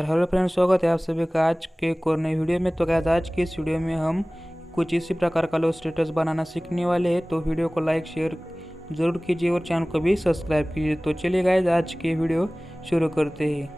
नमस्कार, hello friends, स्वागत है आप सभी का आज के एक और नई वीडियो में। तो गाइस आज की इस वीडियो में हम कुछ इसी प्रकार का लो स्टेटस बनाना सीखने वाले हैं। तो वीडियो को लाइक शेयर ज़रूर कीजिए और चैनल को भी सब्सक्राइब कीजिए। तो चलिए गाइस आज की वीडियो शुरू करते हैं।